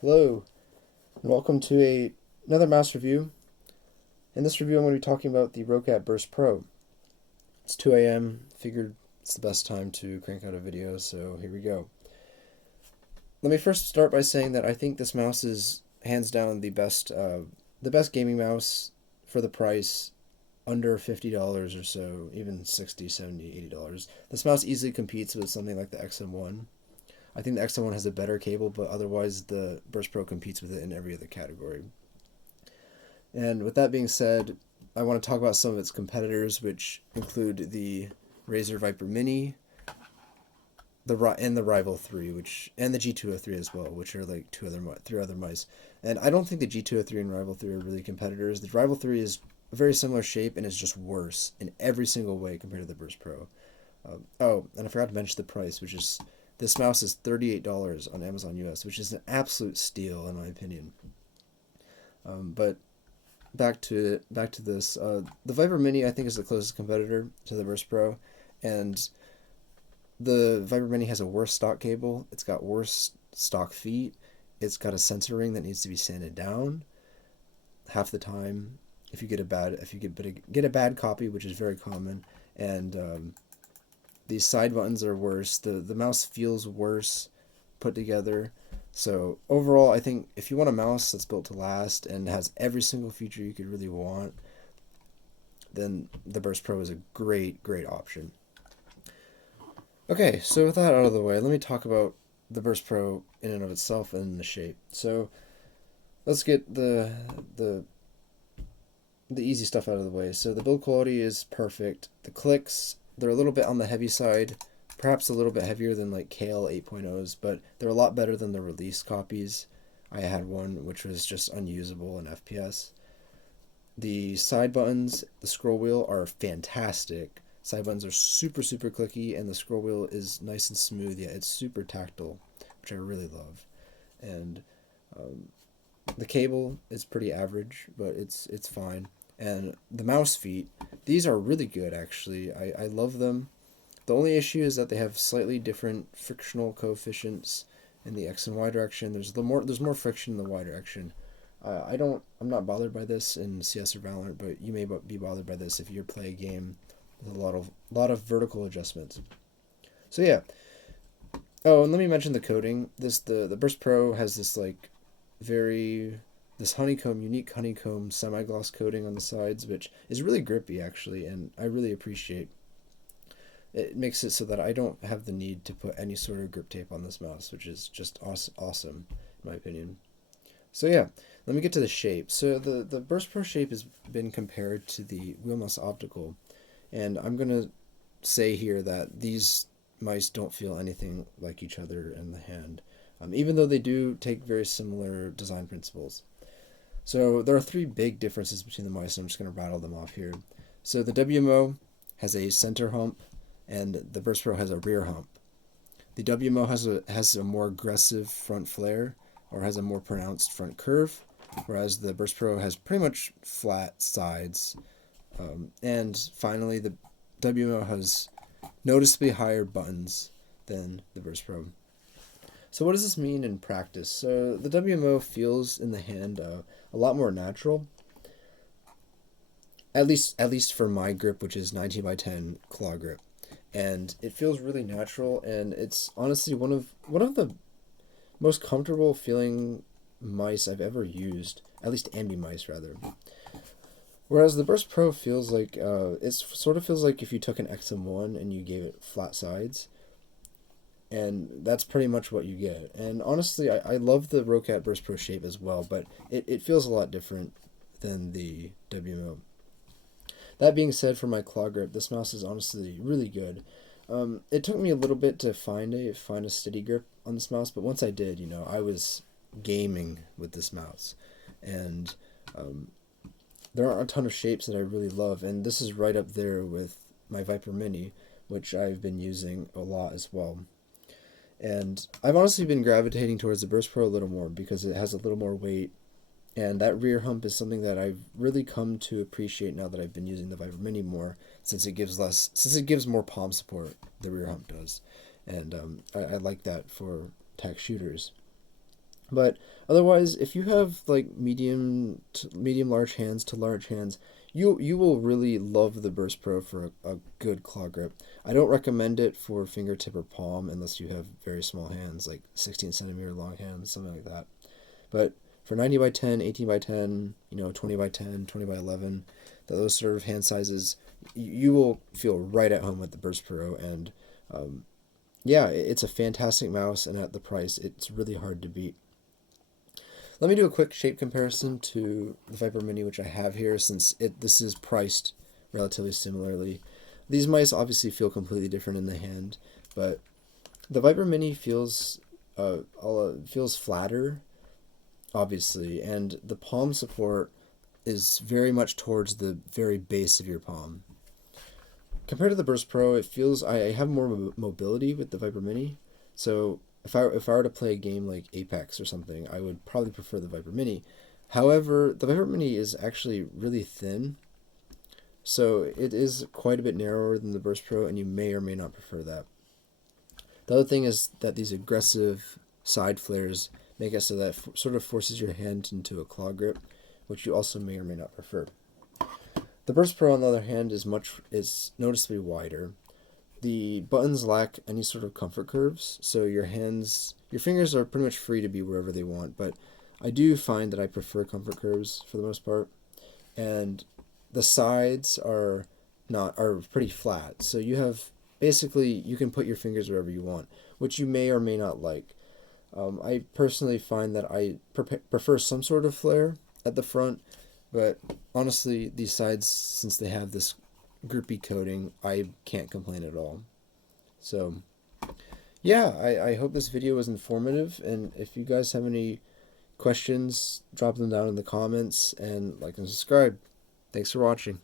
Hello, and welcome to another mouse review. In this review, I'm going to be talking about the Roccat Burst Pro. It's 2 a.m. Figured it's the best time to crank out a video, so here we go. Let me first start by saying that I think this mouse is hands down the best gaming mouse for the price, under $50 or so, even $60, $70, $80. This mouse easily competes with something like the XM1. I think the XM1 has a better cable, but otherwise the Burst Pro competes with it in every other category. And with that being said, I want to talk about some of its competitors, which include the Razer Viper Mini, the Rival 3, and the G203 as well, which are like three other mice. And I don't think the G203 and Rival 3 are really competitors. The Rival 3 is a very similar shape and is just worse in every single way compared to the Burst Pro. Oh, and I forgot to mention the price, which is this mouse is $38 on Amazon US, which is an absolute steal in my opinion. But back to this. The Viper Mini I think is the closest competitor to the Burst Pro, and the Viper Mini has a worse stock cable. It's got worse stock feet. It's got a sensor ring that needs to be sanded down half the time. If you get a bad copy, which is very common, and these side buttons are worse. The mouse feels worse put together. So overall, I think if you want a mouse that's built to last and has every single feature you could really want, then the Burst Pro is a great option. Okay, so with that out of the way, let me talk about the Burst Pro in and of itself and the shape. So let's get the easy stuff out of the way. So the build quality is perfect. The clicks, they're a little bit on the heavy side, perhaps a little bit heavier than like KL 8.0s, but they're a lot better than the release copies. I had one which was just unusable in FPS. The side buttons, the scroll wheel are fantastic. Side buttons are super clicky, and the scroll wheel is nice and smooth, yet it's super tactile, which I really love. And the cable is pretty average, but it's fine. And the mouse feet, these are really good actually. I love them. The only issue is that they have slightly different frictional coefficients in the X and Y direction. There's more friction in the Y direction. I'm not bothered by this in CS or Valorant, but you may be bothered by this if you play a game with a lot of vertical adjustments. So yeah. Oh, and let me mention the coating. The Burst Pro has this unique honeycomb semi-gloss coating on the sides, which is really grippy actually, and I really appreciate. It makes it so that I don't have the need to put any sort of grip tape on this mouse, which is just awesome in my opinion. So yeah, let me get to the shape. So the Burst Pro shape has been compared to the Wheelmouse Optical, and I'm gonna say here that these mice don't feel anything like each other in the hand, even though they do take very similar design principles. So there are three big differences between the mice, and I'm just going to rattle them off here. So the WMO has a center hump, and the Burst Pro has a rear hump. The WMO has a more aggressive front flare, or has a more pronounced front curve, whereas the Burst Pro has pretty much flat sides. And finally, the WMO has noticeably higher buttons than the Burst Pro. So what does this mean in practice? So the WMO feels in the hand a lot more natural. At least for my grip, which is 19 by 10 claw grip, and it feels really natural. And it's honestly one of the most comfortable feeling mice I've ever used. At least ambi mice rather. Whereas the Burst Pro feels like it sort of feels like if you took an XM1 and you gave it flat sides, and that's pretty much what you get. And honestly, I love the Roccat Burst Pro shape as well, but it feels a lot different than the WMO. That being said, for my claw grip, this mouse is honestly really good. It took me a little bit to find a steady grip on this mouse, but once I did, I was gaming with this mouse, and there aren't a ton of shapes that I really love, and this is right up there with my Viper Mini, which I've been using a lot as well. And I've honestly been gravitating towards the Burst Pro a little more because it has a little more weight, and that rear hump is something that I've really come to appreciate now that I've been using the Viper Mini more, since it gives more palm support. The rear hump does, and I like that for tech shooters. But otherwise, if you have like medium large hands to large hands, you will really love the Burst Pro for a good claw grip. I don't recommend it for fingertip or palm unless you have very small hands, like 16 centimeter long hands, something like that. But for 90 by 10, 18 by 10, 20 by 10, 20 by 11, those sort of hand sizes, you will feel right at home with the Burst Pro. And yeah, it's a fantastic mouse, and at the price, it's really hard to beat. Let me do a quick shape comparison to the Viper Mini, which I have here, since this is priced relatively similarly. These mice obviously feel completely different in the hand, but the Viper Mini feels flatter, obviously, and the palm support is very much towards the very base of your palm. Compared to the Burst Pro, it feels I have more mobility with the Viper Mini. So if I were to play a game like Apex or something, I would probably prefer the Viper Mini. However, the Viper Mini is actually really thin, so it is quite a bit narrower than the Burst Pro, and you may or may not prefer that. The other thing is that these aggressive side flares make it so that sort of forces your hand into a claw grip, which you also may or may not prefer. The Burst Pro, on the other hand, is noticeably wider. The buttons lack any sort of comfort curves, so your fingers are pretty much free to be wherever they want, but I do find that I prefer comfort curves for the most part. And the sides are pretty flat, so you can put your fingers wherever you want, which you may or may not like. I personally find that I prefer some sort of flare at the front, but honestly, these sides, since they have this grippy coating, I can't complain at all. So, yeah, I hope this video was informative, and if you guys have any questions, drop them down in the comments, and like and subscribe. Thanks for watching.